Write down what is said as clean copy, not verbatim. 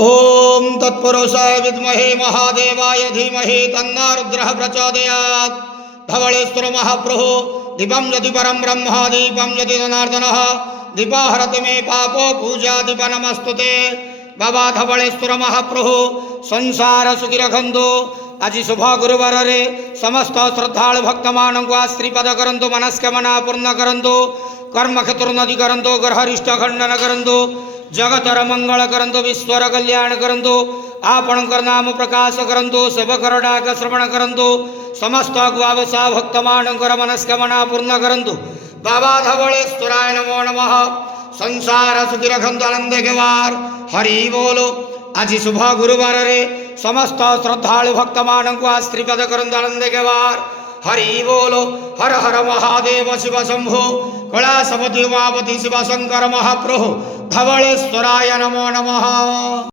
ओम तत्पुरुषाय विद्महे महादेवाय धीमहि तन्नो रुद्रः प्रचोदयात्। धवळेश्वर महाप्रभु दीपं यदि परं ब्रह्म दीपं यदि जनार्दनः दीपाहरति मे पापो पूजा दीप नमस्तुते। बाबा धवळेश्वर महाप्रभु संसार सुखी रखंतु। आज शुभ गुरुवार रे समस्त श्रद्धालु भक्त मानक श्रीपद करंतु, मनस्कामना पूर्ण करंतु, कर्म क्षेत्रोन्नति करंतु, ग्रहरिष्ट खंडन करंतु, जगतर मंगल करंतु, विश्वर कल्याण करंतु, आपणकर नाम प्रकाश करंतु, सेवकर डाक श्रवण करंतु, समस्त गुआवसा भक्त मानकर मनस्कामना पूर्ण करंतु। बाबा धवळेश्वराय नमो नमः। संसार सुखी रखंतु, आनंद केवार हरि बोलो। आज शुभ गुरुवार रे समस्त श्रद्धालु भक्त मानक श्रीपद करंतु, आनंद केवार हरि बोलो। हर हर महादेव शिव शंभो कैलासपति उमापति शिव शंकर महाप्रभु धवळेश्वराय नमो नमः।